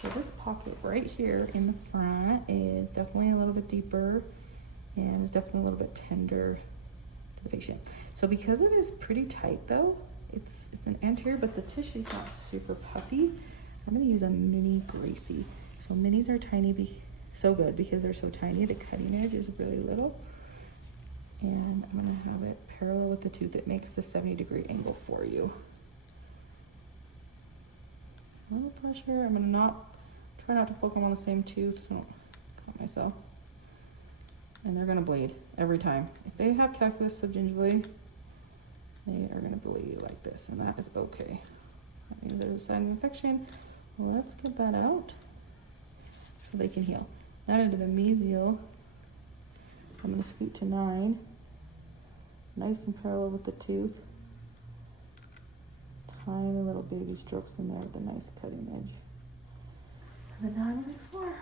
So this pocket right here in the front is definitely a little bit deeper and is definitely a little bit tender to the patient. So because it is pretty tight though, it's an anterior, but the tissue's not super puffy, I'm gonna use a mini Gracey. So minis are tiny, so good because they're so tiny. The cutting edge is really little. And I'm gonna have it parallel with the tooth. It makes the 70-degree angle for you. A little pressure. I'm gonna try not to poke them on the same tooth. I don't cut myself. And they're gonna bleed every time. If they have calculus subgingivally, they are gonna bleed like this, and that is okay. That means there's a sign of infection. Let's get that out so they can heal. Now into the mesial, I'm gonna scoot to 9. Nice and parallel with the tooth. Tiny little baby strokes in there with a nice cutting edge. And then now I'm gonna explore.